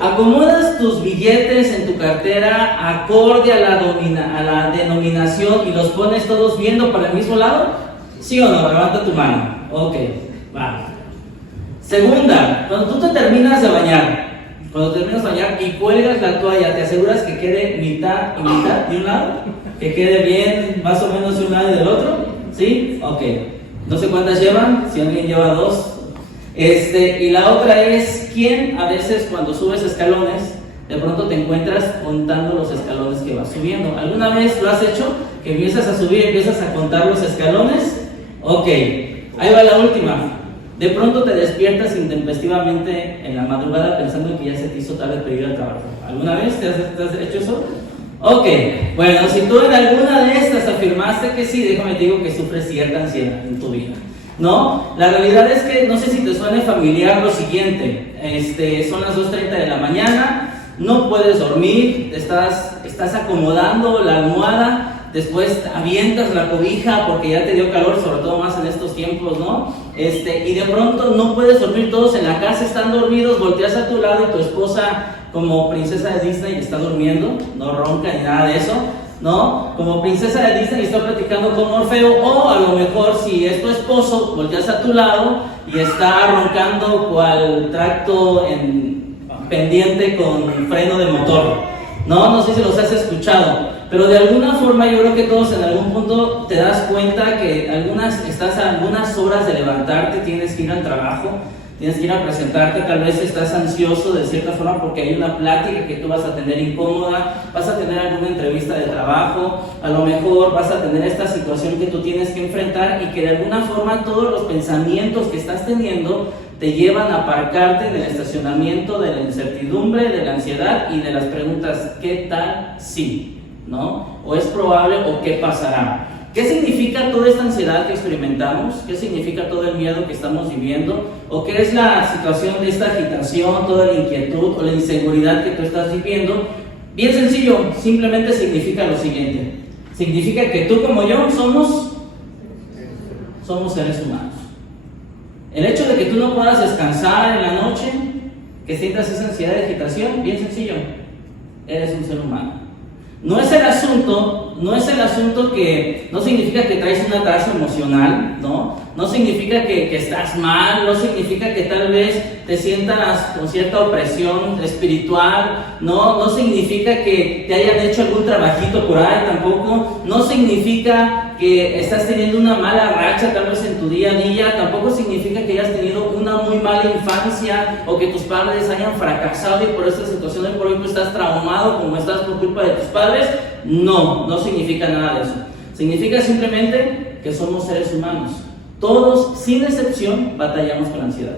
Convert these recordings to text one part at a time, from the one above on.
¿Acomodas tus billetes en tu cartera acorde a la denominación y los pones todos viendo para el mismo lado? ¿Sí o no? Levanta tu mano. Ok, va. Segunda, cuando tú te terminas de bañar, y cuelgas la toalla, ¿te aseguras que quede mitad y mitad de un lado? ¿Que quede bien más o menos de un lado y del otro? ¿Sí? Ok. No sé cuántas llevan, si alguien lleva dos. Y la otra es, ¿quién a veces cuando subes escalones, de pronto te encuentras contando los escalones que vas subiendo? ¿Alguna vez lo has hecho? Que empiezas a subir, empiezas a contar los escalones. Ok, ahí va la última. De pronto te despiertas intempestivamente en la madrugada pensando que ya se te hizo tarde para ir al trabajo. ¿Alguna vez te has hecho eso? Ok, bueno, si tú en alguna de estas afirmaste que sí, déjame te digo que sufres cierta ansiedad en tu vida, ¿no? La realidad es que, no sé si te suene familiar lo siguiente, son las 2:30 de la mañana, no puedes dormir, estás acomodando la almohada, después avientas la cobija porque ya te dio calor, sobre todo más en estos tiempos, ¿no? Y de pronto no puedes dormir, todos en la casa están dormidos, volteas a tu lado y tu esposa, como princesa de Disney, está durmiendo, no ronca ni nada de eso, ¿no? Como princesa de Disney está platicando con Orfeo, o a lo mejor si es tu esposo, volteas a tu lado y está roncando cual tracto en pendiente con freno de motor, ¿no? No sé si los has escuchado. Pero de alguna forma yo creo que todos en algún punto te das cuenta que estás a algunas horas de levantarte, tienes que ir al trabajo, tienes que ir a presentarte, tal vez estás ansioso de cierta forma porque hay una plática que tú vas a tener incómoda, vas a tener alguna entrevista de trabajo, a lo mejor vas a tener esta situación que tú tienes que enfrentar y que de alguna forma todos los pensamientos que estás teniendo te llevan a aparcarte en el estacionamiento de la incertidumbre, de la ansiedad y de las preguntas, ¿qué tal si? ¿No? ¿O es probable o qué pasará? ¿Qué significa toda esta ansiedad que experimentamos? ¿Qué significa todo el miedo que estamos viviendo? ¿O qué es la situación de esta agitación, toda la inquietud o la inseguridad que tú estás viviendo? Bien sencillo, simplemente significa lo siguiente. Significa que tú como yo somos seres humanos. El hecho de que tú no puedas descansar en la noche, que sientas esa ansiedad de agitación, bien sencillo, eres un ser humano. No es el asunto que no significa que traes un atraso emocional, ¿no? No significa que estás mal, no significa que tal vez te sientas con cierta opresión espiritual, no significa que te hayan hecho algún trabajito por ahí tampoco, no significa que estás teniendo una mala racha tal vez en tu día a día, tampoco significa que hayas tenido una muy mala infancia o que tus padres hayan fracasado y por esta situación de por hoy tú estás traumado como estás por culpa de tus padres. No significa nada de eso. Significa simplemente que somos seres humanos. Todos, sin excepción, batallamos con la ansiedad.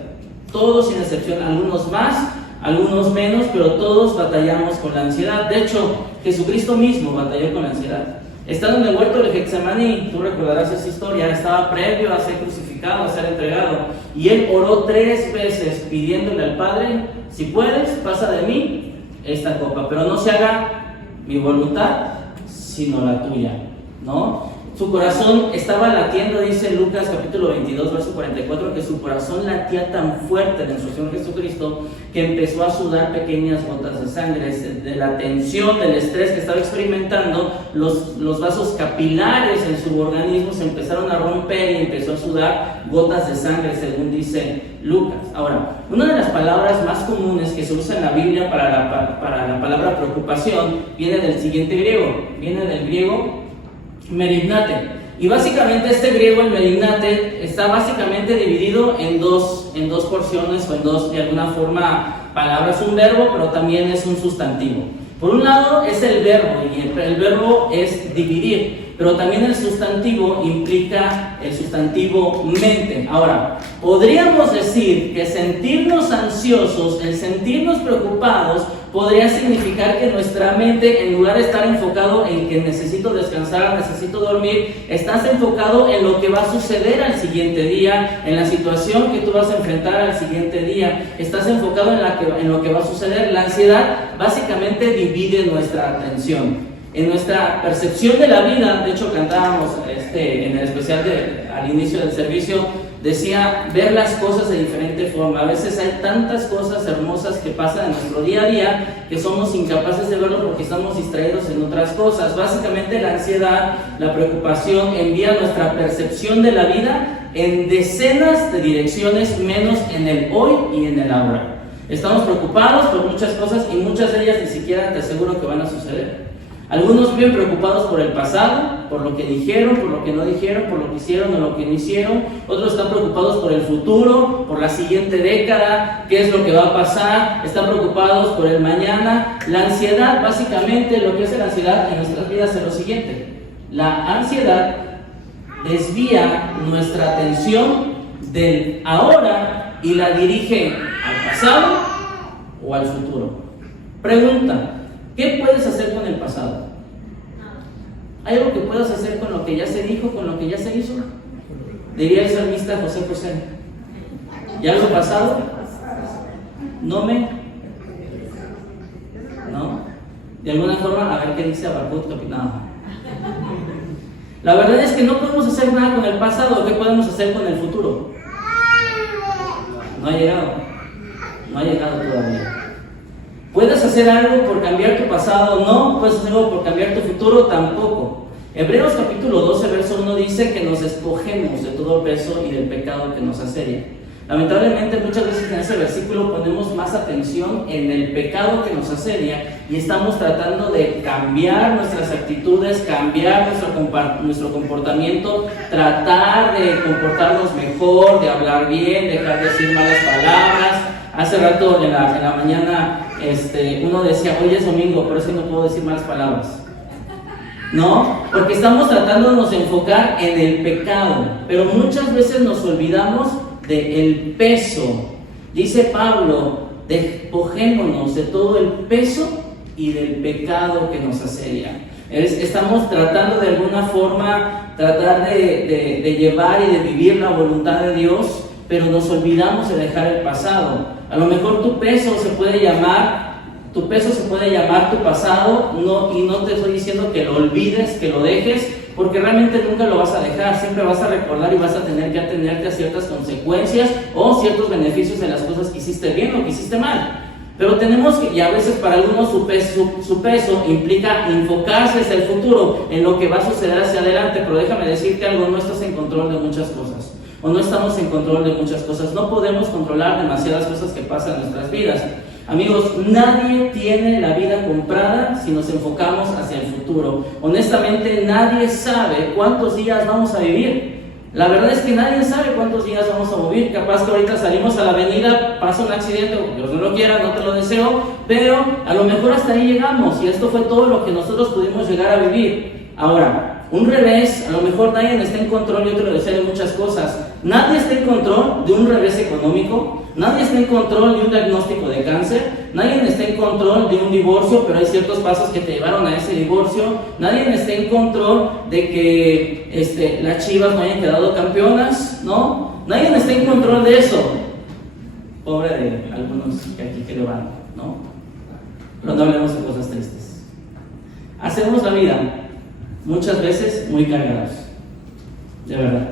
Todos, sin excepción, algunos más, algunos menos, pero todos batallamos con la ansiedad. De hecho, Jesucristo mismo batalló con la ansiedad. Estando en el huerto de Getsemaní, tú recordarás esa historia, estaba previo a ser crucificado, a ser entregado, y él oró 3 veces pidiéndole al Padre, si puedes, pasa de mí esta copa, pero no se haga mi voluntad, sino la tuya, ¿no? Su corazón estaba latiendo, dice Lucas capítulo 22, verso 44, que su corazón latía tan fuerte de nuestro Señor Jesucristo que empezó a sudar pequeñas gotas de sangre. De la tensión, del estrés que estaba experimentando, los vasos capilares en su organismo se empezaron a romper y empezó a sudar gotas de sangre, según dice Lucas. Ahora, una de las palabras más comunes que se usa en la Biblia para la palabra preocupación viene del siguiente griego, viene del griego merignate, y básicamente este griego, el merignate, está básicamente dividido en dos porciones o en dos, de alguna forma, palabras, un verbo, pero también es un sustantivo. Por un lado es el verbo, y el verbo es dividir, pero también el sustantivo implica el sustantivo mente. Ahora, podríamos decir que sentirnos ansiosos, el sentirnos preocupados, podría significar que nuestra mente, en lugar de estar enfocado en que necesito descansar, necesito dormir, estás enfocado en lo que va a suceder al siguiente día, en la situación que tú vas a enfrentar al siguiente día, estás enfocado en lo que va a suceder. La ansiedad básicamente divide nuestra atención. En nuestra percepción de la vida, de hecho cantábamos en el especial al inicio del servicio, decía ver las cosas de diferente forma. A veces hay tantas cosas hermosas que pasan en nuestro día a día, que somos incapaces de verlo porque estamos distraídos en otras cosas. Básicamente la ansiedad, la preocupación envía nuestra percepción de la vida en decenas de direcciones, menos en el hoy y en el ahora. Estamos preocupados por muchas cosas y muchas de ellas ni siquiera te aseguro que van a suceder. Algunos viven preocupados por el pasado, por lo que dijeron, por lo que no dijeron, por lo que hicieron o lo que no hicieron. Otros están preocupados por el futuro, por la siguiente década, qué es lo que va a pasar. Están preocupados por el mañana. La ansiedad, básicamente, lo que hace la ansiedad en nuestras vidas es lo siguiente. La ansiedad desvía nuestra atención del ahora y la dirige al pasado o al futuro. Pregunta. ¿Qué puedes hacer con el pasado? ¿Hay algo que puedas hacer con lo que ya se dijo, con lo que ya se hizo? Diría el salmista José José. ¿Y algo pasado? ¿No? De alguna forma, a ver qué dice Habacuc, capitán. La verdad es que no podemos hacer nada con el pasado. ¿Qué podemos hacer con el futuro? No ha llegado todavía. ¿Puedes hacer algo por cambiar tu pasado? No. ¿Puedes hacer algo por cambiar tu futuro? Tampoco. Hebreos capítulo 12, verso 1 dice que nos despojemos de todo peso y del pecado que nos asedia. Lamentablemente muchas veces en ese versículo ponemos más atención en el pecado que nos asedia y estamos tratando de cambiar nuestras actitudes, cambiar nuestro comportamiento, tratar de comportarnos mejor, de hablar bien, dejar de decir malas palabras. Hace rato en la mañana uno decía, hoy es domingo, por eso no puedo decir malas palabras. ¿No? Porque estamos tratándonos de enfocar en el pecado, pero muchas veces nos olvidamos del peso. Dice Pablo, despojémonos de todo el peso y del pecado que nos asedia. Estamos tratando de alguna forma, tratar de llevar y de vivir la voluntad de Dios, pero nos olvidamos de dejar el pasado. A lo mejor tu peso se puede llamar tu pasado, y no te estoy diciendo que lo olvides, que lo dejes, porque realmente nunca lo vas a dejar, siempre vas a recordar y vas a tener que atenerte a ciertas consecuencias o ciertos beneficios de las cosas que hiciste bien o que hiciste mal. Pero tenemos que, y a veces para algunos su peso implica enfocarse hacia el futuro, en lo que va a suceder hacia adelante, pero déjame decirte algo, no estás en control de muchas cosas. O no estamos en control de muchas cosas. No podemos controlar demasiadas cosas que pasan en nuestras vidas. Amigos, nadie tiene la vida comprada si nos enfocamos hacia el futuro. Honestamente, nadie sabe cuántos días vamos a vivir. La verdad es que nadie sabe cuántos días vamos a vivir. Capaz que ahorita salimos a la avenida, pasa un accidente, Dios no lo quiera, no te lo deseo, pero a lo mejor hasta ahí llegamos y esto fue todo lo que nosotros pudimos llegar a vivir. Ahora, un revés, a lo mejor nadie está en control, yo te lo deseo, de muchas cosas. Nadie está en control de un revés económico, nadie está en control de un diagnóstico de cáncer, nadie está en control de un divorcio, pero hay ciertos pasos que te llevaron a ese divorcio, nadie está en control de que las Chivas no hayan quedado campeonas, ¿no? Nadie está en control de eso. Pobre de algunos que aquí que lo van, ¿no? Pero no hablemos de cosas tristes. Hacemos la vida muchas veces muy cargados, de verdad.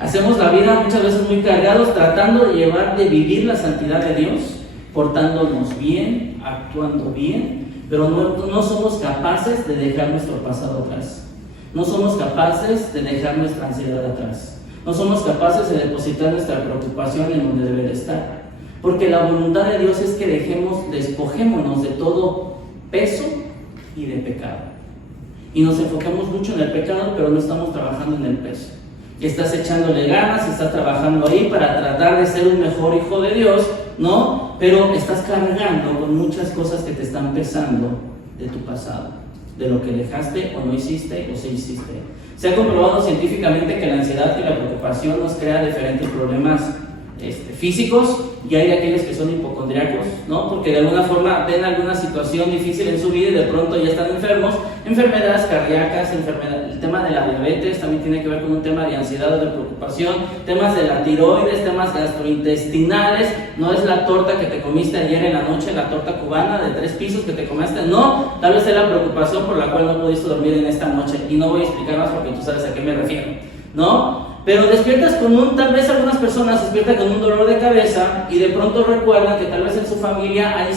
Hacemos la vida muchas veces muy cargados, tratando de vivir la santidad de Dios, portándonos bien, actuando bien, pero no somos capaces de dejar nuestro pasado atrás. No somos capaces de dejar nuestra ansiedad atrás. No somos capaces de depositar nuestra preocupación en donde debe de estar. Porque la voluntad de Dios es que despojémonos de todo peso y de pecado. Y nos enfocamos mucho en el pecado, pero no estamos trabajando en el peso. Y estás echándole ganas, estás trabajando ahí para tratar de ser un mejor hijo de Dios, ¿no? Pero estás cargando con muchas cosas que te están pesando de tu pasado, de lo que dejaste o no hiciste o sí hiciste. Se ha comprobado científicamente que la ansiedad y la preocupación nos crea diferentes problemas físicos, y hay aquellos que son hipocondríacos, ¿no? Porque de alguna forma ven alguna situación difícil en su vida y de pronto ya están enfermos, enfermedades cardíacas, el tema de la diabetes también tiene que ver con un tema de ansiedad o de preocupación, temas de la tiroides, temas gastrointestinales. No es la torta que te comiste ayer en la noche, la torta cubana de 3 pisos que te comiste, no, tal vez es la preocupación por la cual no pudiste dormir en esta noche, y no voy a explicar más porque tú sabes a qué me refiero, ¿no? Pero despiertas tal vez algunas personas despiertan con un dolor de cabeza y de pronto recuerdan que tal vez en su familia hay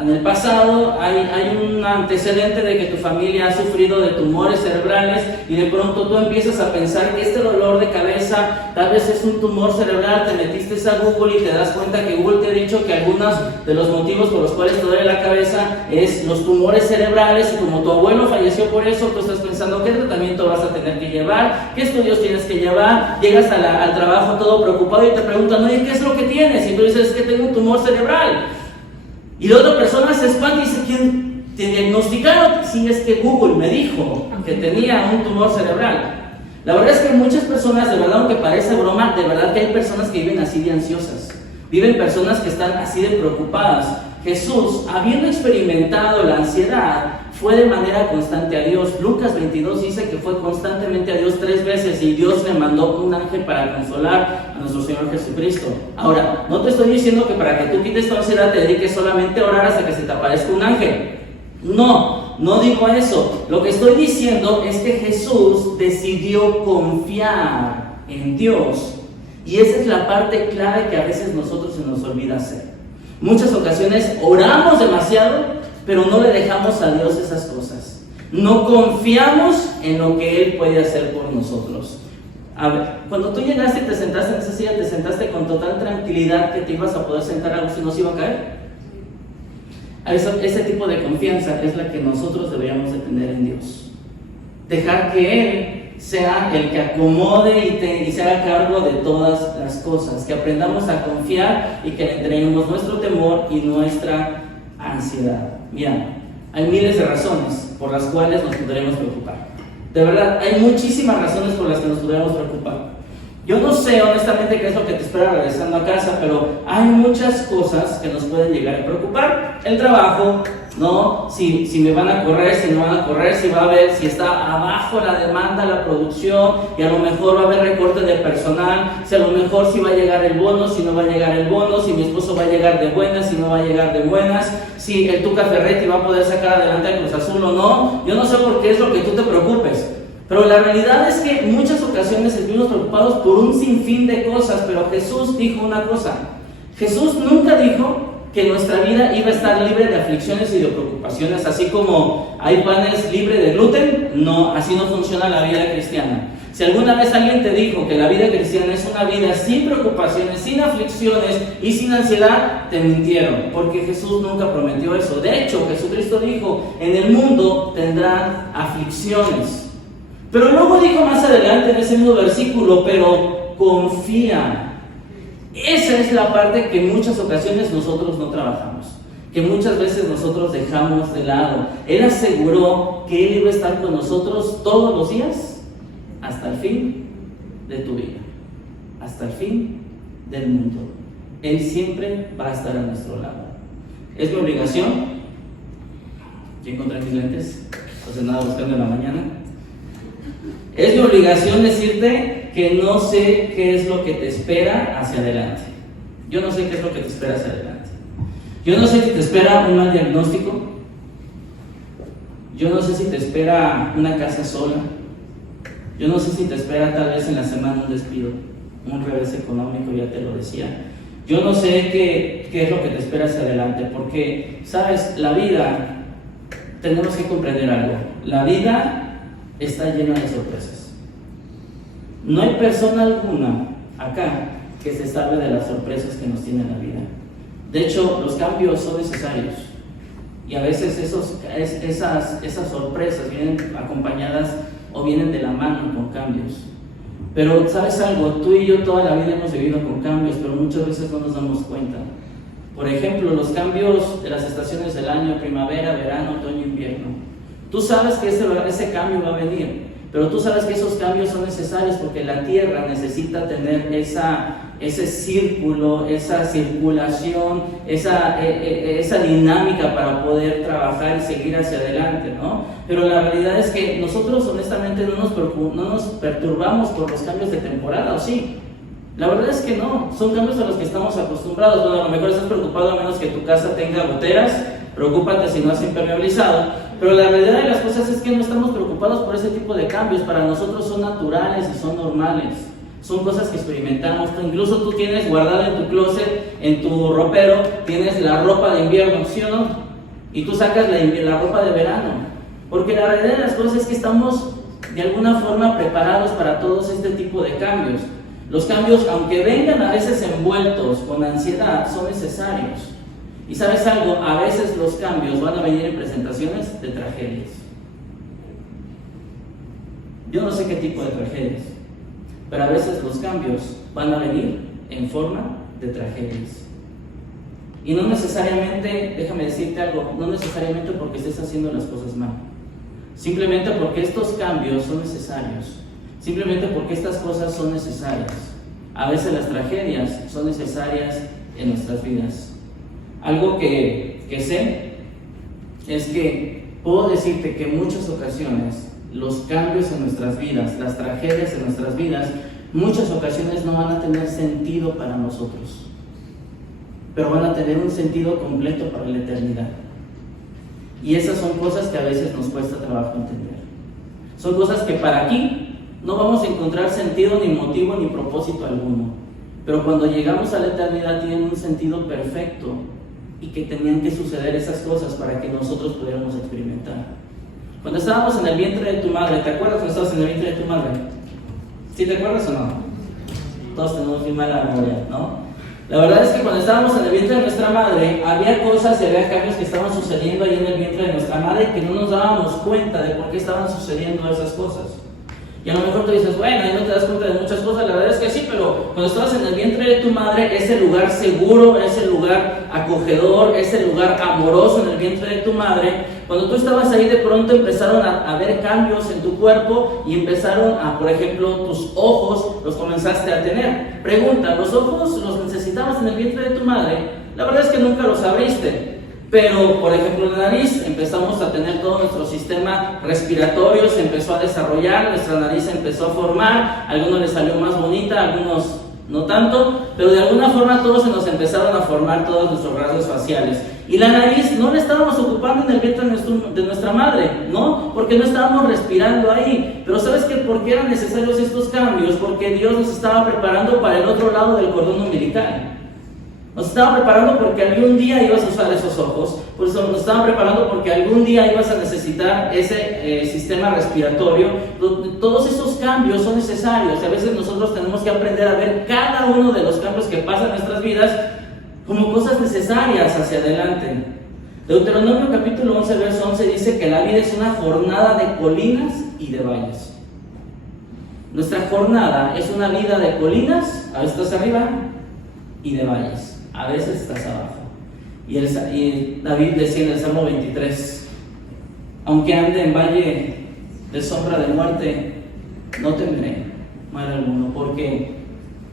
en el pasado hay un antecedente de que tu familia ha sufrido de tumores cerebrales y de pronto tú empiezas a pensar que este dolor de cabeza tal vez es un tumor cerebral, te metiste a Google y te das cuenta que Google te ha dicho que algunos de los motivos por los cuales te duele la cabeza es los tumores cerebrales y como tu abuelo falleció por eso, tú estás pensando qué tratamiento vas a tener que llevar, qué estudios tienes que llevar, llegas al trabajo todo preocupado y te preguntan, oye, ¿qué es lo que tienes? Y tú dices, es que tengo un tumor cerebral. Y la otra persona se espanta y dice, ¿quién te diagnosticaron? Sí, es que Google me dijo que tenía un tumor cerebral. La verdad es que muchas personas, de verdad, aunque parece broma, de verdad que hay personas que viven así de ansiosas. Viven personas que están así de preocupadas. Jesús, habiendo experimentado la ansiedad, fue de manera constante a Dios. Lucas 22 dice que fue constantemente a Dios 3 veces y Dios le mandó un ángel para consolar a nuestro Señor Jesucristo. Ahora, no te estoy diciendo que para que tú quites tu ansiedad te dediques solamente a orar hasta que se te aparezca un ángel. No digo eso. Lo que estoy diciendo es que Jesús decidió confiar en Dios. Y esa es la parte clave que a veces nosotros se nos olvida hacer. Muchas ocasiones oramos demasiado, pero no le dejamos a Dios esas cosas. No confiamos en lo que Él puede hacer por nosotros. A ver, cuando tú llegaste y te sentaste en esa silla, te sentaste con total tranquilidad que te ibas a poder sentar algo si no se iba a caer. Ese tipo de confianza es la que nosotros deberíamos de tener en Dios. Dejar que Él sea el que acomode y se haga cargo de todas las cosas. Que aprendamos a confiar y que le entreguemos nuestro temor y nuestra ansiedad. Mira, hay miles de razones por las cuales nos podremos preocupar. De verdad, hay muchísimas razones por las que nos podremos preocupar. Yo no sé honestamente qué es lo que te espera regresando a casa, pero hay muchas cosas que nos pueden llegar a preocupar. El trabajo, ¿no? Si me van a correr, si no van a correr, si va a haber, si está abajo la demanda, la producción, y a lo mejor va a haber recorte de personal, si a lo mejor si va a llegar el bono, si no va a llegar el bono, si mi esposo va a llegar de buenas, si no va a llegar de buenas, si el Tuca Ferretti va a poder sacar adelante a Cruz Azul o no. Yo no sé por qué es lo que tú te preocupes. Pero la realidad es que en muchas ocasiones estuvimos preocupados por un sinfín de cosas, pero Jesús dijo una cosa. Jesús nunca dijo que nuestra vida iba a estar libre de aflicciones y de preocupaciones, así como hay panes libres de gluten. No, así no funciona la vida cristiana. Si alguna vez alguien te dijo que la vida cristiana es una vida sin preocupaciones, sin aflicciones y sin ansiedad, te mintieron, porque Jesús nunca prometió eso. De hecho, Jesucristo dijo, en el mundo tendrán aflicciones. Pero luego dijo más adelante en ese mismo versículo, pero confía. Esa es la parte que en muchas ocasiones nosotros no trabajamos, que muchas veces nosotros dejamos de lado. Él aseguró que Él iba a estar con nosotros todos los días hasta el fin de tu vida, hasta el fin del mundo. Él siempre va a estar a nuestro lado. Es mi obligación. ¿Ya encontré mis lentes? Entonces nada, buscando en la mañana. Es mi obligación decirte que no sé qué es lo que te espera hacia adelante. Yo no sé qué es lo que te espera hacia adelante. Yo no sé si te espera un mal diagnóstico. Yo no sé si te espera una casa sola. Yo no sé si te espera tal vez en la semana un despido, un revés económico, ya te lo decía. Yo no sé qué es lo que te espera hacia adelante, porque, sabes, la vida, tenemos que comprender algo. La vida está llena de sorpresas. No hay persona alguna acá que se salve de las sorpresas que nos tiene la vida. De hecho, los cambios son necesarios y a veces esas sorpresas vienen acompañadas o vienen de la mano con cambios. Pero ¿sabes algo? Tú y yo toda la vida hemos vivido con cambios, pero muchas veces no nos damos cuenta. Por ejemplo, los cambios de las estaciones del año, primavera, verano, otoño, invierno. Tú sabes que ese cambio va a venir, pero tú sabes que esos cambios son necesarios porque la tierra necesita tener ese círculo, esa circulación, esa dinámica para poder trabajar y seguir hacia adelante, ¿no? Pero la realidad es que nosotros honestamente no nos perturbamos por los cambios de temporada, ¿o sí? La verdad es que no, son cambios a los que estamos acostumbrados. Bueno, a lo mejor estás preocupado a menos que tu casa tenga goteras, preocúpate si no has impermeabilizado, pero la realidad de las cosas es que no estamos preocupados por ese tipo de cambios. Para nosotros son naturales y son normales, son cosas que experimentamos. Incluso tú tienes guardada en tu closet, en tu ropero, tienes la ropa de invierno, ¿sí o no? Y tú sacas la ropa de verano, porque la realidad de las cosas es que estamos de alguna forma preparados para todos este tipo de cambios. Los cambios, aunque vengan a veces envueltos con ansiedad, son necesarios. Y sabes algo, a veces los cambios van a venir en presentaciones de tragedias. Yo no sé qué tipo de tragedias, pero a veces los cambios van a venir en forma de tragedias. Y no necesariamente, déjame decirte algo, no necesariamente porque estés haciendo las cosas mal, simplemente porque estos cambios son necesarios. Simplemente porque estas cosas son necesarias. A veces las tragedias son necesarias en nuestras vidas. Algo que sé es que puedo decirte que en muchas ocasiones los cambios en nuestras vidas, las tragedias en nuestras vidas, muchas ocasiones no van a tener sentido para nosotros, pero van a tener un sentido completo para la eternidad. Y esas son cosas que a veces nos cuesta trabajo entender. Son cosas que para aquí no vamos a encontrar sentido, ni motivo, ni propósito alguno. Pero cuando llegamos a la eternidad tienen un sentido perfecto y que tenían que suceder esas cosas para que nosotros pudiéramos experimentar. Cuando estábamos en el vientre de tu madre, ¿te acuerdas cuando estabas en el vientre de tu madre? ¿Sí te acuerdas o no? Todos tenemos muy mala memoria, ¿no? La verdad es que cuando estábamos en el vientre de nuestra madre, había cosas y había cambios que estaban sucediendo ahí en el vientre de nuestra madre que no nos dábamos cuenta de por qué estaban sucediendo esas cosas. Y a lo mejor tú dices, bueno, ahí no te das cuenta de muchas cosas. La verdad es que sí, pero cuando estabas en el vientre de tu madre, ese lugar seguro, ese lugar acogedor, ese lugar amoroso en el vientre de tu madre, cuando tú estabas ahí, de pronto empezaron a haber cambios en tu cuerpo y empezaron a, por ejemplo, tus ojos los comenzaste a tener. Pregunta, ¿los ojos los necesitabas en el vientre de tu madre? La verdad es que nunca los abriste. Pero, por ejemplo, la nariz, empezamos a tener todo nuestro sistema respiratorio, se empezó a desarrollar, nuestra nariz se empezó a formar, a algunos les salió más bonita, a algunos no tanto, pero de alguna forma todos se nos empezaron a formar todos nuestros rasgos faciales. Y la nariz no la estábamos ocupando en el vientre de nuestra madre, ¿no? Porque no estábamos respirando ahí. Pero ¿sabes qué? ¿Por qué eran necesarios estos cambios? Porque Dios nos estaba preparando para el otro lado del cordón umbilical. Nos estaba preparando porque algún día ibas a usar esos ojos, por eso nos estaba preparando porque algún día ibas a necesitar ese sistema respiratorio. Todos esos cambios son necesarios y a veces nosotros tenemos que aprender a ver cada uno de los cambios que pasan en nuestras vidas como cosas necesarias hacia adelante. Deuteronomio capítulo 11, verso 11 dice que la vida es una jornada de colinas y de valles. Nuestra jornada es una vida de colinas, a veces estás arriba, y de valles. A veces estás abajo. Y David decía en el Salmo 23, aunque ande en valle de sombra de muerte, no temeré mal alguno, porque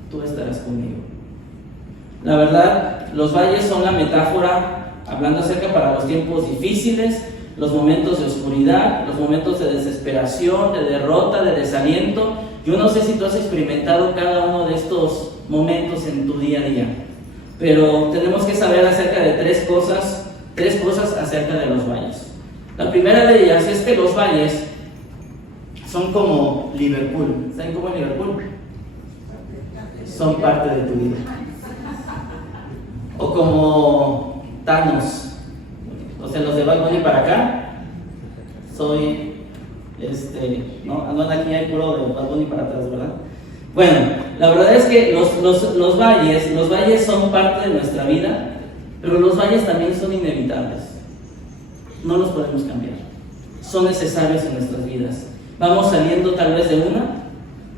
tú estarás conmigo. La verdad, los valles son la metáfora, hablando acerca para los tiempos difíciles, los momentos de oscuridad, los momentos de desesperación, de derrota, de desaliento. Yo no sé si tú has experimentado cada uno de estos momentos en tu día a día, pero tenemos que saber acerca de tres cosas acerca de los valles. La primera de ellas es que los valles son como Liverpool. ¿Saben cómo es Liverpool? Son parte de tu vida. O como Thanos. O sea, los de Bad Bunny para acá, soy no, aquí hay puro de Bad Bunny para atrás, ¿verdad? Bueno, la verdad es que los valles son parte de nuestra vida, pero los valles también son inevitables. No los podemos cambiar. Son necesarios en nuestras vidas. Vamos saliendo tal vez de una,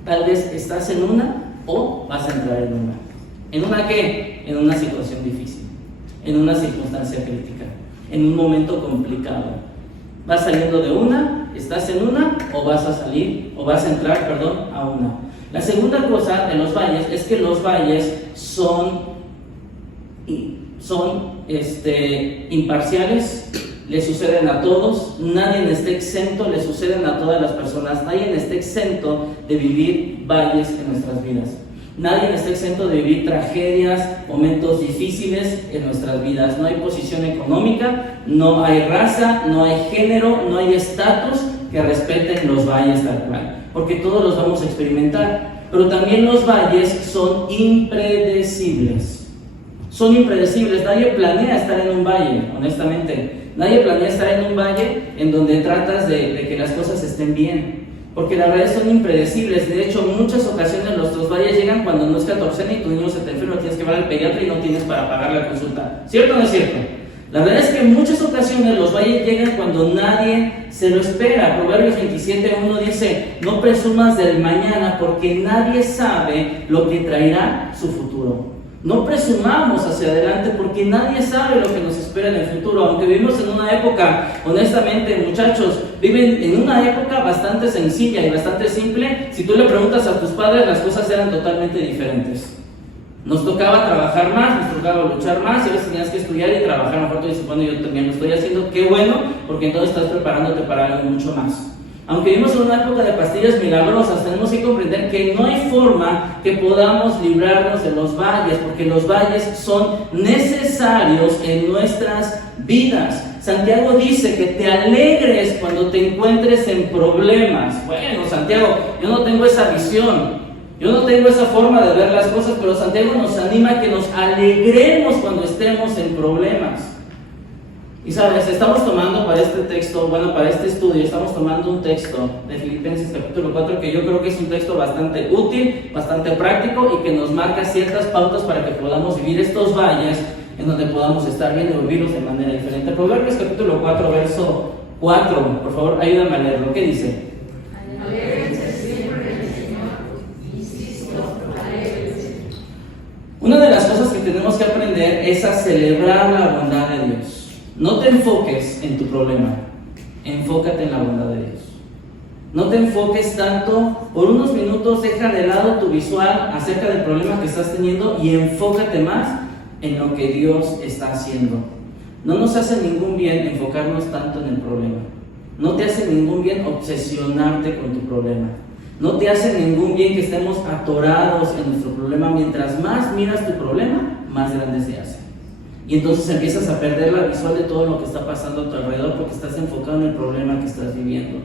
tal vez estás en una o vas a entrar en una. ¿En una qué? En una situación difícil, en una circunstancia crítica, en un momento complicado. Vas saliendo de una, estás en una o vas a entrar a una. La segunda cosa de los valles es que los valles son imparciales, le suceden a todos, nadie está exento, le suceden a todas las personas, nadie está exento de vivir valles en nuestras vidas. Nadie está exento de vivir tragedias, momentos difíciles en nuestras vidas. No hay posición económica, no hay raza, no hay género, no hay estatus que respeten los valles tal cual, porque todos los vamos a experimentar. Pero también los valles son impredecibles. Son impredecibles. Nadie planea estar en un valle, honestamente. Nadie planea estar en un valle en donde tratas de que las cosas estén bien, porque la verdad son impredecibles. De hecho, en muchas ocasiones los valles llegan cuando no es 14 y tu niño se te enferma, tienes que ir al pediatra y no tienes para pagar la consulta. ¿Cierto o no es cierto? La verdad es que en muchas ocasiones los valles llegan cuando nadie se lo espera. Proverbios 27:1 dice: no presumas del mañana, porque nadie sabe lo que traerá su futuro. No presumamos hacia adelante, porque nadie sabe lo que nos espera en el futuro. Aunque vivimos en una época, honestamente, muchachos, viven en una época bastante sencilla y bastante simple. Si tú le preguntas a tus padres, las cosas eran totalmente diferentes. Nos tocaba trabajar más, nos tocaba luchar más, y a veces tenías que estudiar y trabajar. A lo mejor tú dices: bueno, yo también lo estoy haciendo, qué bueno, porque entonces estás preparándote para algo mucho más. Aunque vivimos en una época de pastillas milagrosas, tenemos que comprender que no hay forma que podamos librarnos de los valles, porque los valles son necesarios en nuestras vidas. Santiago dice que te alegres cuando te encuentres en problemas. Bueno, Santiago, yo no tengo esa visión. Yo no tengo esa forma de ver las cosas, pero Santiago nos anima a que nos alegremos cuando estemos en problemas. Y sabes, estamos tomando para este texto, para este estudio, estamos tomando un texto de Filipenses capítulo 4 que yo creo que es un texto bastante útil, bastante práctico y que nos marca ciertas pautas para que podamos vivir estos valles en donde podamos estar bien y vivirlos de manera diferente. Proverbios capítulo 4, verso 4, por favor, ayúdame a leerlo. ¿Qué dice? Una de las cosas que tenemos que aprender es a celebrar la bondad de Dios. No te enfoques en tu problema, enfócate en la bondad de Dios. No te enfoques tanto, por unos minutos deja de lado tu visual acerca del problema que estás teniendo y enfócate más en lo que Dios está haciendo. No nos hace ningún bien enfocarnos tanto en el problema. No te hace ningún bien obsesionarte con tu problema. No te hace ningún bien que estemos atorados en nuestro problema. Mientras más miras tu problema, más grande se hace. Y entonces empiezas a perder la visual de todo lo que está pasando a tu alrededor, porque estás enfocado en el problema que estás viviendo.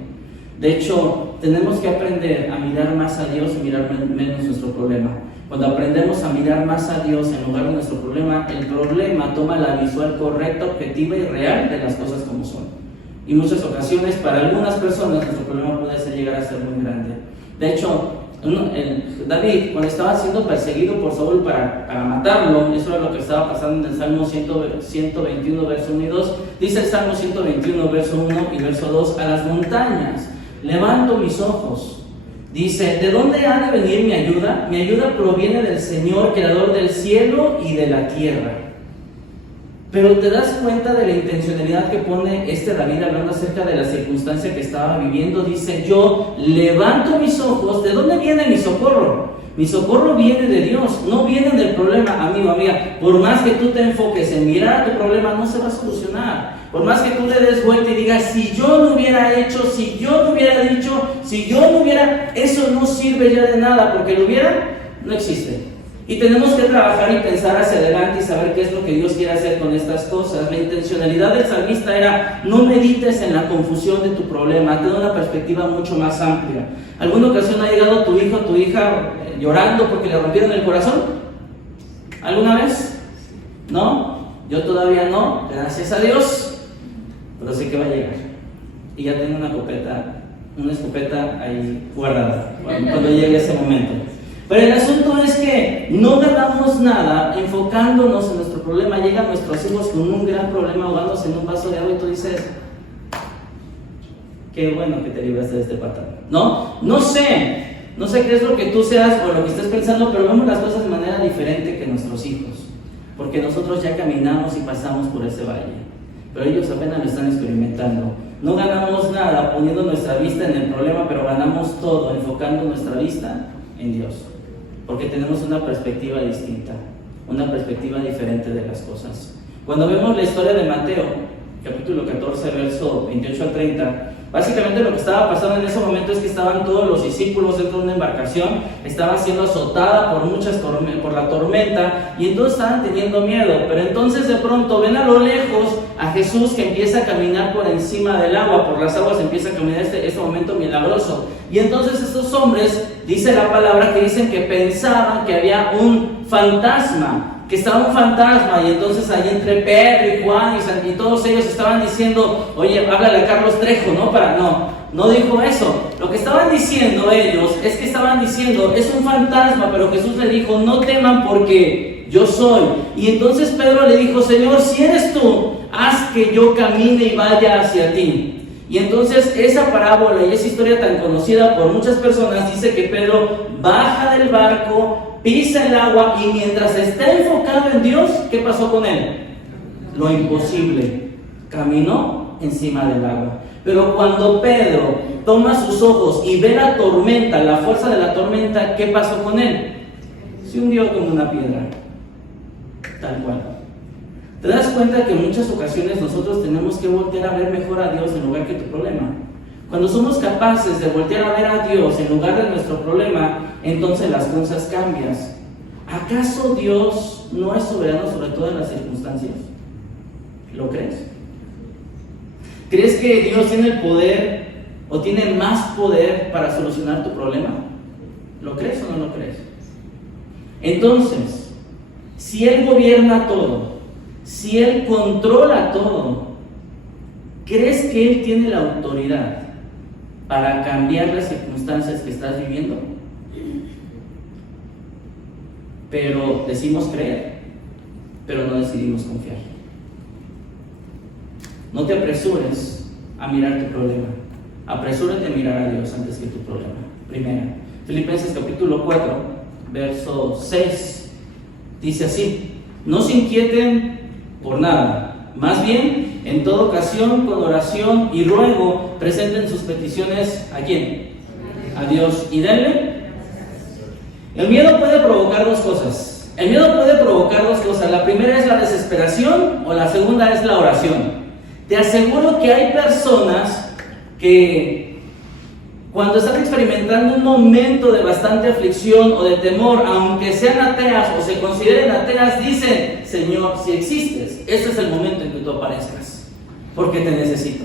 De hecho, tenemos que aprender a mirar más a Dios y mirar menos nuestro problema. Cuando aprendemos a mirar más a Dios en lugar de nuestro problema, el problema toma la visual correcta, objetiva y real de las cosas como son. Y en muchas ocasiones, para algunas personas, nuestro problema puede llegar a ser muy grande. De hecho, David, cuando estaba siendo perseguido por Saúl para matarlo, eso era lo que estaba pasando en el Salmo 121, verso 1 y 2. Dice el Salmo 121, verso 1 y verso 2: a las montañas levanto mis ojos. Dice: ¿de dónde ha de venir mi ayuda? Mi ayuda proviene del Señor, creador del cielo y de la tierra. Pero te das cuenta de la intencionalidad que pone David hablando acerca de la circunstancia que estaba viviendo. Dice: yo levanto mis ojos. ¿De dónde viene mi socorro? Mi socorro viene de Dios, no viene del problema. Amigo, amiga, por más que tú te enfoques en mirar a tu problema, no se va a solucionar. Por más que tú le des vuelta y digas: si yo no hubiera hecho, si yo no hubiera dicho, si yo no hubiera, eso no sirve ya de nada, porque lo hubiera, no existe. Y tenemos que trabajar y pensar hacia adelante y saber qué es lo que Dios quiere hacer con estas cosas. La intencionalidad del salmista era: no medites en la confusión de tu problema, ten una perspectiva mucho más amplia. ¿Alguna ocasión ha llegado tu hijo o tu hija llorando porque le rompieron el corazón? ¿Alguna vez? ¿No? Yo todavía no, gracias a Dios, pero sé que va a llegar. Y ya tengo una escopeta ahí guardada cuando llegue ese momento. Pero el asunto es que no ganamos nada enfocándonos en nuestro problema. Llegan nuestros hijos con un gran problema ahogándose en un vaso de agua y tú dices: qué bueno que te libraste de este patán. No sé qué es lo que tú seas o lo que estés pensando, pero vemos las cosas de manera diferente que nuestros hijos, porque nosotros ya caminamos y pasamos por ese valle, pero ellos apenas lo están experimentando. No ganamos nada poniendo nuestra vista en el problema, pero ganamos todo enfocando nuestra vista en Dios, porque tenemos una perspectiva distinta, una perspectiva diferente de las cosas. Cuando vemos la historia de Mateo, capítulo 14, verso 28 al 30, Básicamente lo que estaba pasando en ese momento es que estaban todos los discípulos dentro de una embarcación, estaban siendo azotada por la tormenta, y entonces estaban teniendo miedo. Pero entonces de pronto ven a lo lejos a Jesús que empieza a caminar por encima del agua, por las aguas empieza a caminar este momento milagroso. Y entonces estos hombres, dice la palabra, que dicen que pensaban que había un fantasma, que estaba un fantasma, y entonces ahí entre Pedro y Juan y todos ellos estaban diciendo, oye, háblale a Carlos Trejo, no dijo eso. Lo que estaban diciendo ellos es que estaban diciendo, es un fantasma, pero Jesús le dijo, no teman porque yo soy. Y entonces Pedro le dijo, Señor, si eres tú, haz que yo camine y vaya hacia ti. Y entonces esa parábola y esa historia tan conocida por muchas personas dice que Pedro baja del barco, pisa el agua, y mientras está enfocado en Dios, ¿qué pasó con él? Lo imposible, caminó encima del agua. Pero cuando Pedro toma sus ojos y ve la tormenta, la fuerza de la tormenta, ¿qué pasó con él? Se hundió como una piedra, tal cual. ¿Te das cuenta que en muchas ocasiones nosotros tenemos que voltear a ver mejor a Dios en lugar que tu problema? Cuando somos capaces de voltear a ver a Dios en lugar de nuestro problema, entonces las cosas cambian. ¿Acaso Dios no es soberano sobre todas las circunstancias? ¿Lo crees? ¿Crees que Dios tiene el poder o tiene más poder para solucionar tu problema? ¿Lo crees o no lo crees? Entonces, si Él gobierna todo, si Él controla todo, ¿crees que Él tiene la autoridad para cambiar las circunstancias que estás viviendo? Pero decimos creer, pero no decidimos confiar. No te apresures a mirar tu problema, apresúrate a mirar a Dios antes que tu problema. Primera, Filipenses capítulo 4, verso 6, dice así: no se inquieten por nada, más bien en toda ocasión con oración y ruego presenten sus peticiones ¿a quién? A Dios, y denle. El miedo puede provocar dos cosas. El miedo puede provocar dos cosas. La primera es la desesperación, o la segunda es la oración. Te aseguro que hay personas que cuando están experimentando un momento de bastante aflicción o de temor, aunque sean ateas o se consideren ateas, dicen: Señor, si existes, este es el momento en que tú aparezcas, porque te necesito.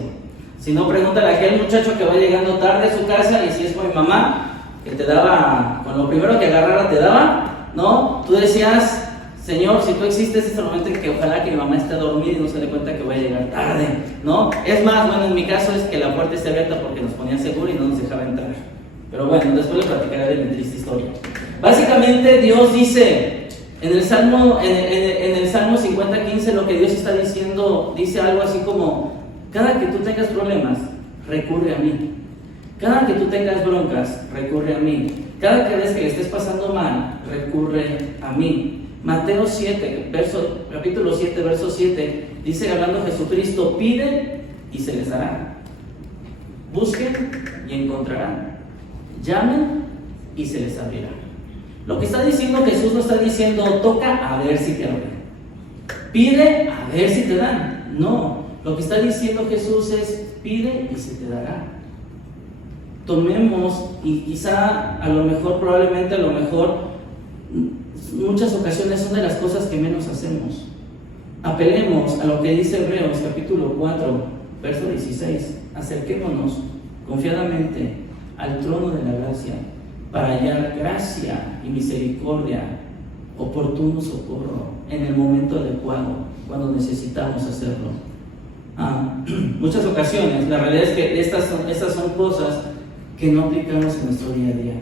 Si no, pregúntale a aquel muchacho que va llegando tarde a su casa, y si es con mi mamá, que te daba, con lo primero que agarrara te daba, ¿no? Tú decías: Señor, si tú existes, este es el momento en que ojalá que mi mamá esté dormida y no se dé cuenta que voy a llegar tarde, ¿no? Es más, bueno, en mi caso es que la puerta esté abierta porque nos ponían seguro y no nos dejaba entrar. Pero bueno, después les platicaré de mi triste historia. Básicamente Dios dice, en el Salmo 50:15, lo que Dios está diciendo, dice algo así como: cada que tú tengas problemas, recurre a mí. Cada que tú tengas broncas, recurre a mí. Cada vez que le estés pasando mal, recurre a mí. Mateo 7, capítulo 7, verso 7, dice, hablando Jesucristo: piden y se les dará. Busquen y encontrarán. Llamen y se les abrirá. Lo que está diciendo Jesús no está diciendo: toca a ver si te abren. Pide a ver si te dan. No, lo que está diciendo Jesús es: pide y se te dará. Tomemos, y quizá probablemente a lo mejor, muchas ocasiones son de las cosas que menos hacemos. Apelemos a lo que dice Hebreos capítulo 4, verso 16. Acerquémonos confiadamente al trono de la gracia para hallar gracia y misericordia, oportuno socorro en el momento adecuado, cuando necesitamos hacerlo. Muchas ocasiones, la realidad es que estas son cosas que no aplicamos en nuestro día a día.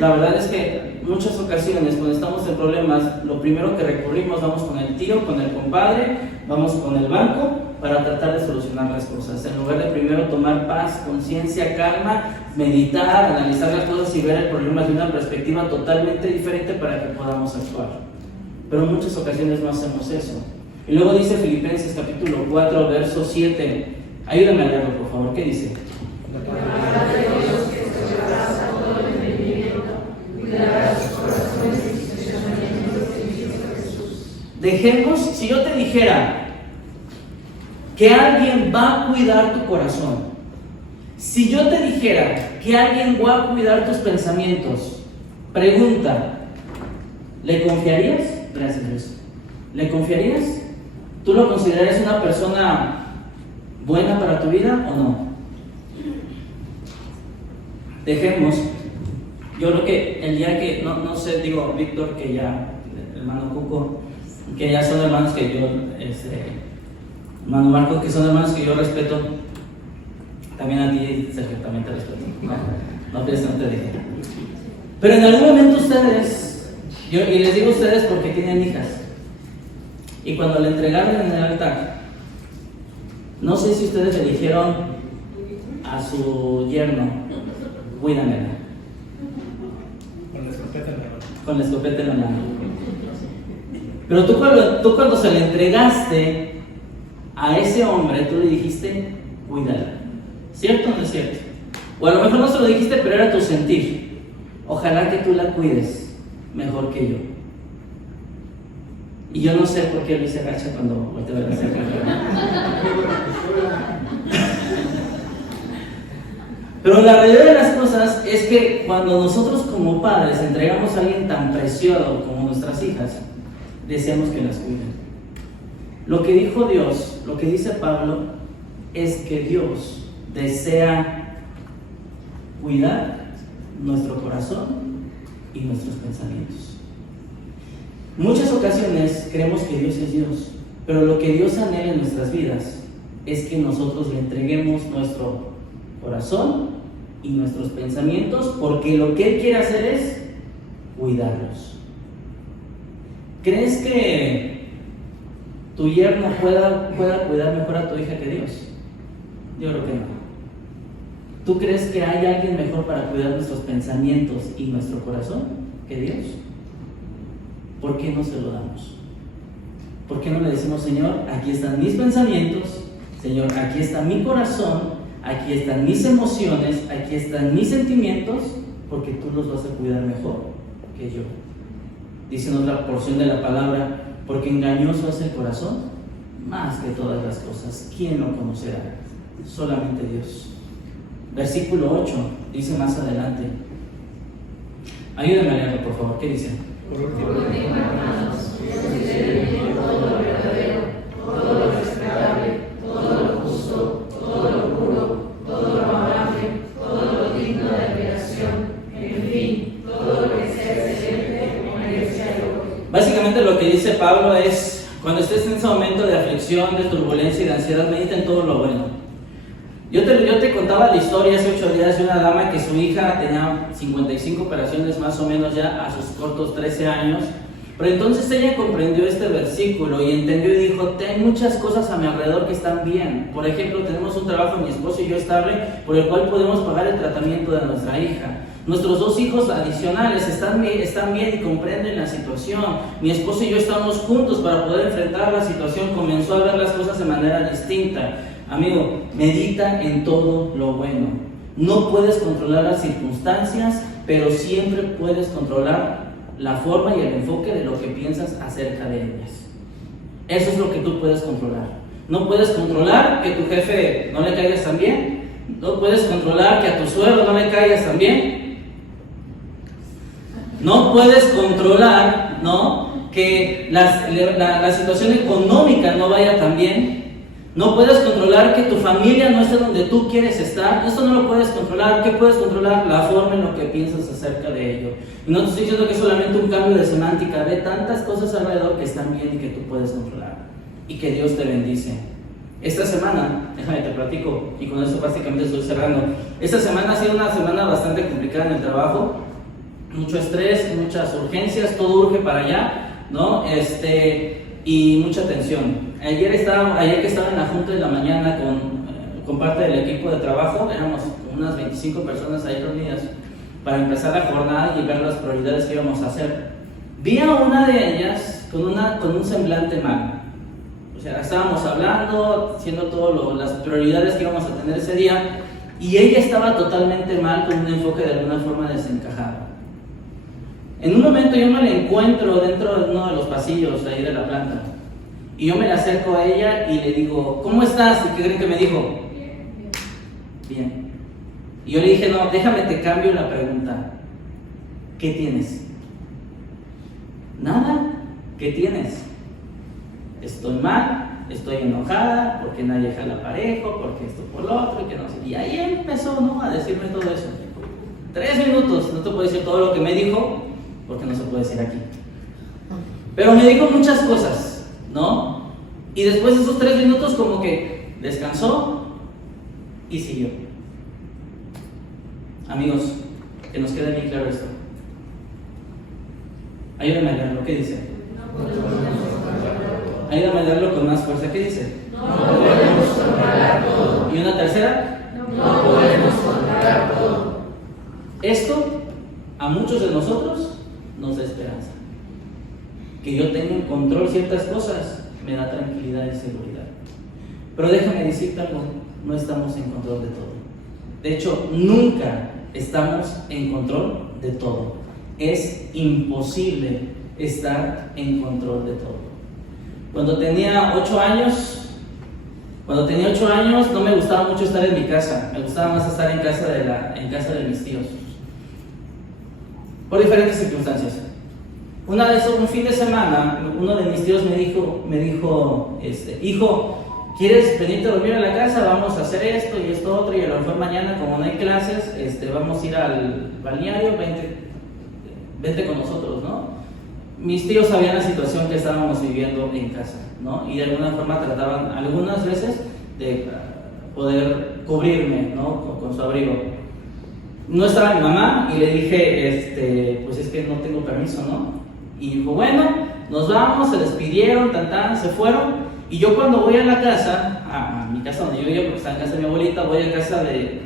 La verdad es que muchas ocasiones cuando estamos en problemas, lo primero que recurrimos, vamos con el tío, con el compadre, vamos con el banco para tratar de solucionar las cosas, en lugar de primero tomar paz, conciencia, calma, meditar, analizar las cosas y ver el problema de una perspectiva totalmente diferente para que podamos actuar. Pero en muchas ocasiones no hacemos eso. Y luego dice Filipenses capítulo 4, verso 7. Ayúdame a leerlo, por favor. ¿Qué dice? Dejemos, si yo te dijera que alguien va a cuidar tu corazón, Si yo te dijera que alguien va a cuidar tus pensamientos, pregunta, ¿le confiarías? Gracias, Dios. ¿Le confiarías? ¿Tú lo considerarías una persona buena para tu vida o no? Dejemos. Yo creo que el día que, no sé, digo, Víctor, que ya, hermano Cuco, que ya son hermanos que yo, hermano Marco, que son hermanos que yo respeto. También a ti, Sergio, también te respeto. No pienses, no te dije. Pero en algún momento ustedes, y les digo ustedes porque tienen hijas, y cuando le entregaron en el altar, no sé si ustedes le dijeron a su yerno, cuídamela. Con la escopeta en la mano. Pero tú cuando se le entregaste a ese hombre, tú le dijiste, cuídala. ¿Cierto o no es cierto? O a lo mejor no se lo dijiste, pero era tu sentir. Ojalá que tú la cuides mejor que yo. Y yo no sé por qué Luis se agacha cuando voltea a ver hacia acá. Pero la realidad de las cosas es que cuando nosotros como padres entregamos a alguien tan preciado como nuestras hijas, deseamos que las cuiden. Lo que dijo Dios, lo que dice Pablo, es que Dios desea cuidar nuestro corazón y nuestros pensamientos. Muchas ocasiones creemos que Dios es Dios, pero lo que Dios anhela en nuestras vidas es que nosotros le entreguemos nuestro corazón y nuestros pensamientos, porque lo que Él quiere hacer es cuidarlos. ¿Crees que tu yerno pueda cuidar mejor a tu hija que Dios? Yo creo que no. ¿Tú crees que hay alguien mejor para cuidar nuestros pensamientos y nuestro corazón que Dios? ¿Por qué no se lo damos? ¿Por qué no le decimos, Señor, aquí están mis pensamientos, Señor, aquí está mi corazón, aquí están mis emociones, aquí están mis sentimientos, porque tú los vas a cuidar mejor que yo? Dice en otra porción de la palabra, porque engañoso es el corazón más que todas las cosas. ¿Quién lo conocerá? Solamente Dios. Versículo 8 dice más adelante. Ayúdame a leerlo, por favor. ¿Qué dice? Por último, hermanos, consideren bien todo lo verdadero, todo lo respetable, todo lo justo, todo lo puro, todo lo amable, todo lo digno de admiración, en fin, todo lo que sea excelente o merece algo. Básicamente lo que dice Pablo es, cuando estés en ese momento de aflicción, de turbulencia y de ansiedad, medita en todo lo bueno. Yo te contaba la historia hace 8 días de una dama que su hija tenía 55 operaciones más o menos ya a sus cortos 13 años. Pero entonces ella comprendió este versículo y entendió y dijo, hay muchas cosas a mi alrededor que están bien. Por ejemplo, tenemos un trabajo, mi esposo y yo, estable, por el cual podemos pagar el tratamiento de nuestra hija. Nuestros 2 hijos adicionales están bien y comprenden la situación. Mi esposo y yo estamos juntos para poder enfrentar la situación. Comenzó a ver las cosas de manera distinta. Amigo, medita en todo lo bueno. No puedes controlar las circunstancias, pero siempre puedes controlar la forma y el enfoque de lo que piensas acerca de ellas. Eso es lo que tú puedes controlar. No puedes controlar que tu jefe no le caigas tan bien. No puedes controlar que a tu suegro no le caigas tan bien. No puedes controlar, ¿no?, que la situación económica no vaya tan bien. No puedes controlar que tu familia no esté donde tú quieres estar. Esto no lo puedes controlar. ¿Qué puedes controlar? La forma en lo que piensas acerca de ello. Y no te estoy diciendo que es solamente un cambio de semántica. Ve tantas cosas alrededor que están bien y que tú puedes controlar. Y que Dios te bendice. Esta semana, déjame te platico, y con eso básicamente estoy cerrando. Esta semana ha sido una semana bastante complicada en el trabajo. Mucho estrés, muchas urgencias, todo urge para allá, ¿no? Y mucha tensión. Ayer que estaba en la junta de la mañana con parte del equipo de trabajo, éramos unas 25 personas ahí reunidas para empezar la jornada y ver las prioridades que íbamos a hacer. Vi a una de ellas con un semblante mal. O sea, estábamos hablando, haciendo todas las prioridades que íbamos a tener ese día, y ella estaba totalmente mal, con un enfoque de alguna forma desencajado. En un momento yo me la encuentro dentro de uno de los pasillos de ahí de la planta. Y yo me la acerco a ella y le digo, ¿cómo estás? ¿Y qué creen que me dijo? Bien. Y yo le dije, no, déjame te cambio la pregunta. ¿Qué tienes? Nada. ¿Qué tienes? Estoy mal, estoy enojada, porque nadie jala parejo, porque esto por lo otro, y que no sé. Y ahí empezó, ¿no?, a decirme todo eso. 3 minutos, no te puedo decir todo lo que me dijo, porque no se puede decir aquí. Pero me dijo muchas cosas, ¿no? Y después de esos 3 minutos como que descansó y siguió. Amigos, que nos quede bien claro esto. Ayúdame a leerlo, ¿qué dice? Ayúdame a leerlo con más fuerza, ¿qué dice? No podemos controlar todo. ¿Y una tercera? No podemos controlar todo. Esto a muchos de nosotros nos da esperanza. Que yo tenga en control ciertas cosas me da tranquilidad y seguridad. Pero déjame decirte algo, no estamos en control de todo. De hecho, nunca estamos en control de todo. Es imposible estar en control de todo. Cuando tenía 8 años no me gustaba mucho estar en mi casa, me gustaba más estar en casa de mis tíos. Por diferentes circunstancias. Una vez, un fin de semana, uno de mis tíos me dijo, hijo, ¿quieres venirte a dormir a la casa? Vamos a hacer esto y esto otro, y a lo mejor mañana, como no hay clases, vamos a ir al balneario, vente con nosotros, ¿no? Mis tíos sabían la situación que estábamos viviendo en casa, ¿no? Y de alguna forma trataban algunas veces de poder cubrirme, ¿no?, con su abrigo. No estaba mi mamá y le dije, pues es que no tengo permiso, ¿no? Y dijo, bueno, nos vamos, se despidieron, se fueron. Y yo cuando voy a la casa, a mi casa donde yo vivo, porque está en casa de mi abuelita, voy a casa de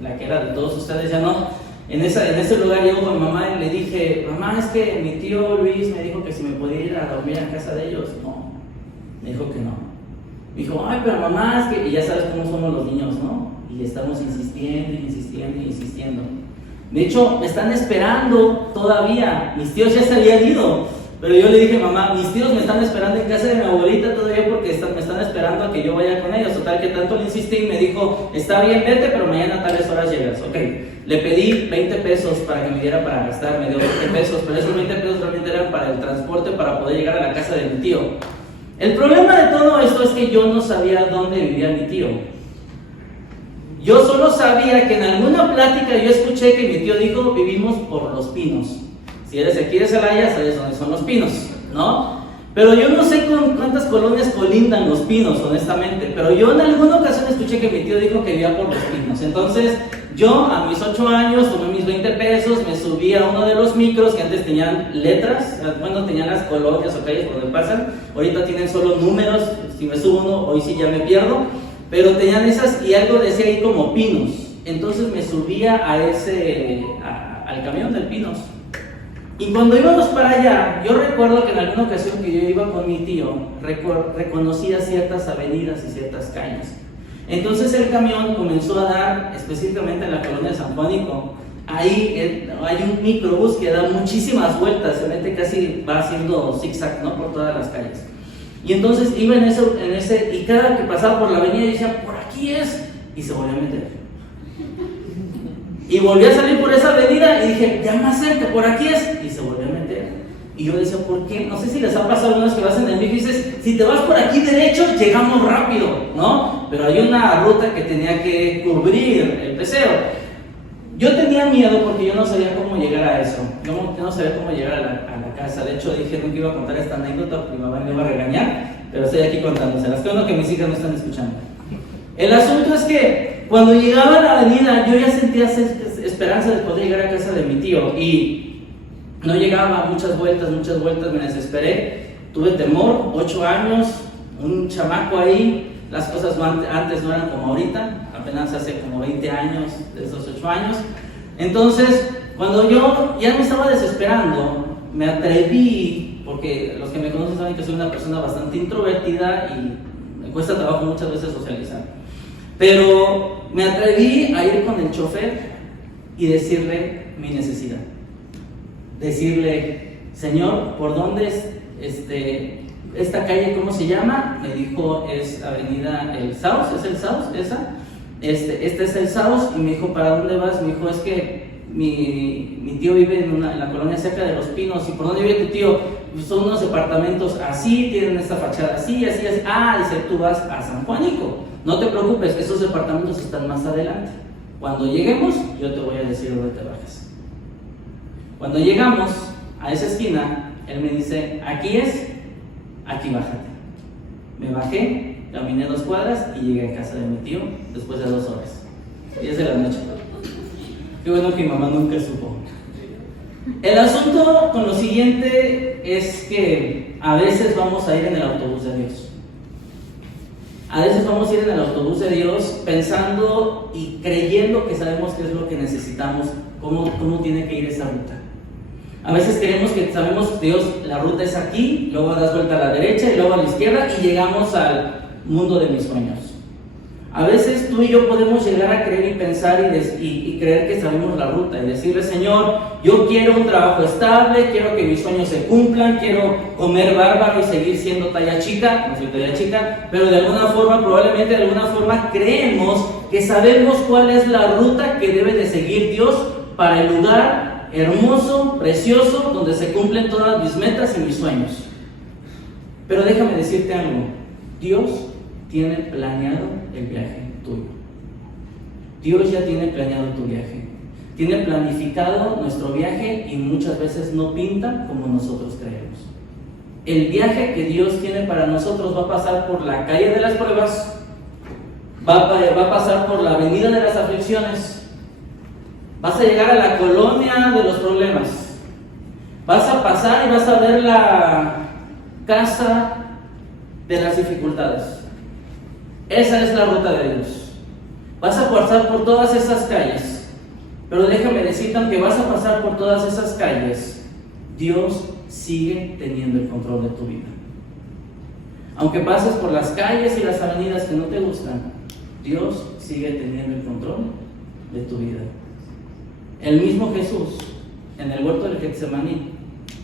la que era de todos ustedes, ya no. En ese lugar llego con mi mamá y le dije, mamá, es que mi tío Luis me dijo que si me podía ir a dormir a casa de ellos. No, me dijo que no. Me dijo, ay, pero mamá, es que... Y ya sabes cómo somos los niños, ¿no? Y estamos insistiendo. De hecho, me están esperando todavía. Mis tíos ya se habían ido. Pero yo le dije, mamá, mis tíos me están esperando en casa de mi abuelita todavía porque me están esperando a que yo vaya con ellos. Total, que tanto le insistí y me dijo, está bien, vete, pero mañana a tales horas llegas. Ok, le pedí 20 pesos para que me diera para gastar, me dio 20 pesos, pero esos 20 pesos realmente eran para el transporte para poder llegar a la casa de mi tío. El problema de todo esto es que yo no sabía dónde vivía mi tío. Yo solo sabía que en alguna plática yo escuché que mi tío dijo, vivimos por Los Pinos. Si eres aquí de Celaya, sabes dónde son Los Pinos, ¿no? Pero yo no sé con cuántas colonias colindan Los Pinos, honestamente. Pero yo en alguna ocasión escuché que mi tío dijo que vivía por Los Pinos. Entonces, yo a mis 8 años tomé mis 20 pesos, me subí a uno de los micros que antes tenían letras. Bueno, tenían las colonias o calles por donde pasan. Ahorita tienen solo números. Si me subo uno, hoy sí ya me pierdo. Pero tenían esas y algo decía ahí como Pinos. Entonces me subía al camión del Pinos. Y cuando íbamos para allá, yo recuerdo que en alguna ocasión que yo iba con mi tío, reconocía ciertas avenidas y ciertas calles. Entonces el camión comenzó a dar, específicamente en la colonia de San Juanico, ahí hay un microbús que da muchísimas vueltas, se mete casi, va haciendo zigzag, ¿no?, por todas las calles. Y entonces iba en ese, y cada que pasaba por la avenida decía, por aquí es, y se volvió a meter. Y volví a salir por esa avenida y dije, ya más cerca, por aquí es, y se volvió a meter. Y yo decía, ¿por qué? No sé si les ha pasado a algunos que vas en el micro y dices, si te vas por aquí derecho, llegamos rápido, ¿no? Pero hay una ruta que tenía que cubrir el peseo. Yo tenía miedo porque yo no sabía cómo llegar a eso. Yo no sabía cómo llegar a la casa. De hecho, dije nunca iba a contar esta anécdota porque mi mamá me iba a regañar, pero estoy aquí contándoselas. Qué bueno que mis hijas no están escuchando. El asunto es que cuando llegaba a la avenida, yo ya sentía esperanza de poder llegar a casa de mi tío y no llegaba, muchas vueltas, me desesperé. Tuve temor, 8 años, un chamaco ahí. Las cosas antes no eran como ahorita, apenas hace como 20 años, de esos 8 años. Entonces, cuando yo ya me estaba desesperando, me atreví, porque los que me conocen saben que soy una persona bastante introvertida y me cuesta trabajo muchas veces socializar. Pero me atreví a ir con el chofer y decirle mi necesidad. Decirle, Señor, ¿por dónde es esta calle, cómo se llama? Me dijo, es Avenida El Saus, ¿es el Saus esa? este es el Saus, y me dijo, ¿para dónde vas? Me dijo, es que mi tío vive en la colonia cerca de Los Pinos. ¿Y por dónde vive tu tío? Pues son unos departamentos así, tienen esta fachada así, así, así. Ah, dice, tú vas a San Juanico. No te preocupes, esos departamentos están más adelante. Cuando lleguemos, yo te voy a decir dónde te bajas. Cuando llegamos a esa esquina, él me dice, aquí es, aquí bájate. Me bajé, caminé 2 cuadras y llegué a casa de mi tío después de 2 horas. 10 de la noche. Qué bueno que mi mamá nunca supo. El asunto con lo siguiente es que a veces vamos a ir en el autobús de Dios. A veces vamos a ir en el autobús de Dios pensando y creyendo que sabemos qué es lo que necesitamos, cómo tiene que ir esa ruta. A veces creemos que sabemos, Dios, la ruta es aquí, luego das vuelta a la derecha y luego a la izquierda y llegamos al mundo de mis sueños. A veces tú y yo podemos llegar a creer y pensar y creer que sabemos la ruta y decirle, Señor, yo quiero un trabajo estable, quiero que mis sueños se cumplan, quiero comer bárbaro y seguir siendo talla chica, no soy talla chica, pero de alguna forma, probablemente de alguna forma creemos que sabemos cuál es la ruta que debe de seguir Dios para el lugar hermoso, precioso, donde se cumplen todas mis metas y mis sueños. Pero déjame decirte algo, Dios tiene planeado el viaje tuyo. Dios ya tiene planeado tu viaje. Tiene planificado nuestro viaje y muchas veces no pinta como nosotros creemos. El viaje que Dios tiene para nosotros va a pasar por la calle de las pruebas, va a pasar por la avenida de las aflicciones, vas a llegar a la colonia de los problemas, vas a pasar y vas a ver la casa de las dificultades. Esa es la ruta de Dios. Vas a pasar por todas esas calles, pero déjame decirte, aunque vas a pasar por todas esas calles, Dios sigue teniendo el control de tu vida. Aunque pases por las calles y las avenidas que no te gustan, Dios sigue teniendo el control de tu vida. El mismo Jesús, en el huerto del Getsemaní,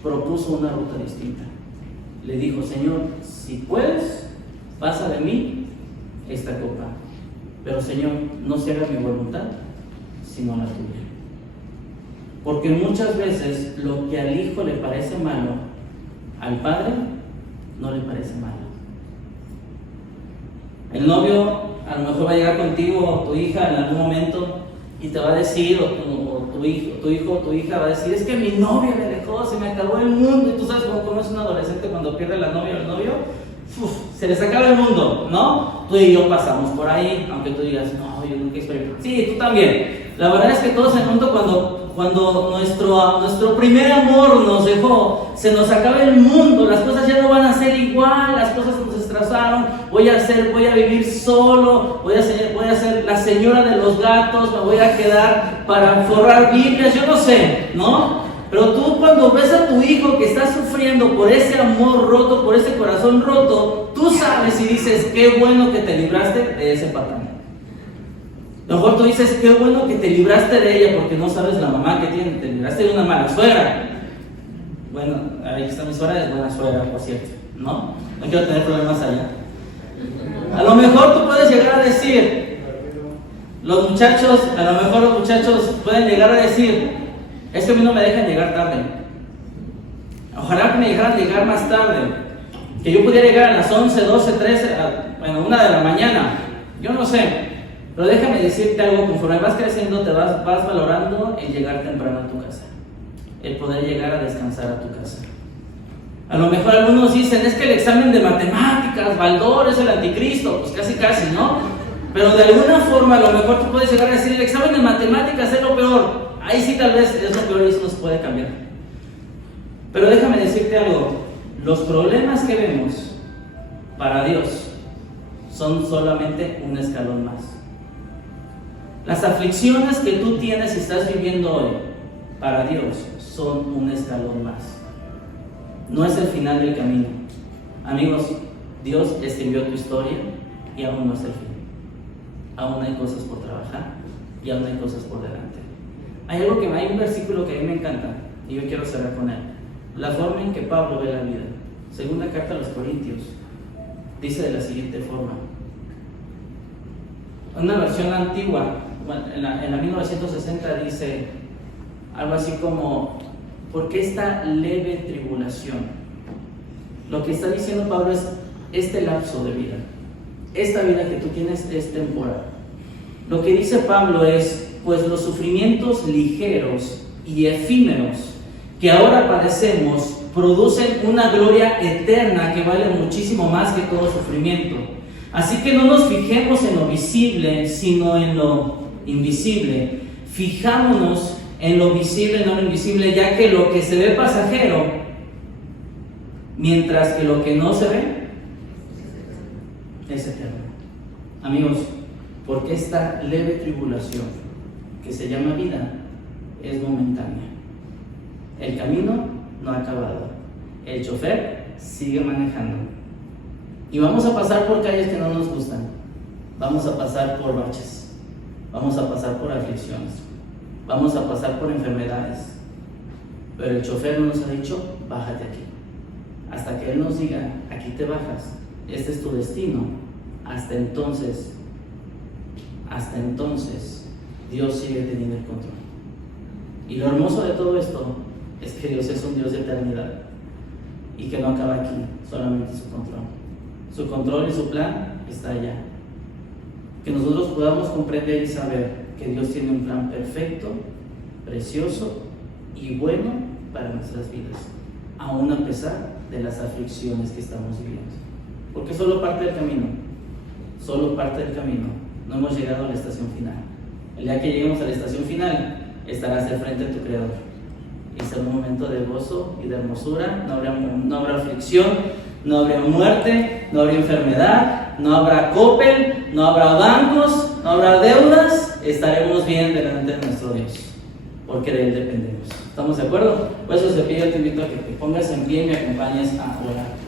propuso una ruta distinta. Le dijo, Señor, si puedes, pasa de mí esta copa, pero Señor, no se haga mi voluntad, sino la tuya. Porque muchas veces lo que al hijo le parece malo, al padre no le parece malo. El novio a lo mejor va a llegar contigo o tu hija en algún momento y te va a decir, o tu hijo o tu hija va a decir, es que mi novio me dejó, se me acabó el mundo. Y tú sabes cómo es un adolescente cuando pierde la novia o el novio. Se les acaba el mundo, ¿no? Tú y yo pasamos por ahí, aunque tú digas, no, yo nunca experimenté. Sí, tú también. La verdad es que todos en el mundo, cuando nuestro primer amor nos dejó, se nos acaba el mundo, las cosas ya no van a ser igual, las cosas nos destrozaron, voy a vivir solo, voy a ser la señora de los gatos, me voy a quedar para forrar Biblias, yo no sé, ¿no? Pero tú cuando ves a tu hijo que está sufriendo por ese amor roto, por ese corazón roto, tú sabes y dices, qué bueno que te libraste de ese patán. A lo mejor tú dices, qué bueno que te libraste de ella porque no sabes la mamá que tiene, te libraste de una mala suegra. Bueno, ahí está mi suegra, es buena suegra, por cierto, ¿no? No quiero tener problemas allá. A lo mejor tú puedes llegar a decir, a lo mejor los muchachos pueden llegar a decir, es que a mí no me dejan llegar tarde. Ojalá que me dejaran llegar más tarde. Que yo pudiera llegar a las 11, 12, 13, 1 de la mañana. Yo no sé. Pero déjame decirte algo, conforme vas creciendo te vas valorando el llegar temprano a tu casa. El poder llegar a descansar a tu casa. A lo mejor algunos dicen, es que el examen de matemáticas, Baldor es el anticristo. Pues casi, ¿no? Pero de alguna forma a lo mejor tú puedes llegar a decir, el examen de matemáticas es lo peor. Ahí sí tal vez es lo peor y eso nos puede cambiar. Pero déjame decirte algo, los problemas que vemos para Dios son solamente un escalón más. Las aflicciones que tú tienes y estás viviendo hoy para Dios son un escalón más. No es el final del camino. Amigos, Dios escribió tu historia y aún no es el fin. Aún hay cosas por trabajar y aún hay cosas por delante. Hay un versículo que a mí me encanta y yo quiero cerrar con él. La forma en que Pablo ve la vida. Segunda carta a los Corintios dice de la siguiente forma. Una versión antigua, bueno, en la 1960 dice algo así como, ¿por qué esta leve tribulación? Lo que está diciendo Pablo es este lapso de vida. Esta vida que tú tienes es temporal. Lo que dice Pablo es, pues los sufrimientos ligeros y efímeros que ahora padecemos producen una gloria eterna que vale muchísimo más que todo sufrimiento. Así que no nos fijemos en lo visible, sino en lo invisible. Fijámonos en lo visible, no en lo invisible, ya que lo que se ve pasajero, mientras que lo que no se ve es eterno. Amigos, porque esta leve tribulación que se llama vida es momentánea. El camino no ha acabado. El chofer sigue manejando. Y vamos a pasar por calles que no nos gustan. Vamos a pasar por baches. Vamos a pasar por aflicciones. Vamos a pasar por enfermedades. Pero el chofer no nos ha dicho, bájate aquí. Hasta que Él nos diga, aquí te bajas. Este es tu destino. Hasta entonces, Dios sigue teniendo el control. Y lo hermoso de todo esto es que Dios es un Dios de eternidad y que no acaba aquí, solamente su control. Su control y su plan está allá. Que nosotros podamos comprender y saber que Dios tiene un plan perfecto, precioso y bueno para nuestras vidas, aún a pesar de las aflicciones que estamos viviendo. Porque solo parte del camino, no hemos llegado a la estación final. El día que lleguemos a la estación final, estarás de frente a tu Creador y será un momento de gozo y de hermosura. No habrá aflicción, no habrá muerte, no habrá enfermedad, no habrá Coppel, no habrá bancos, no habrá deudas. Estaremos bien delante de nuestro Dios, porque de Él dependemos. ¿Estamos de acuerdo? Por eso te pido, te invito a que te pongas en pie y me acompañes a orar.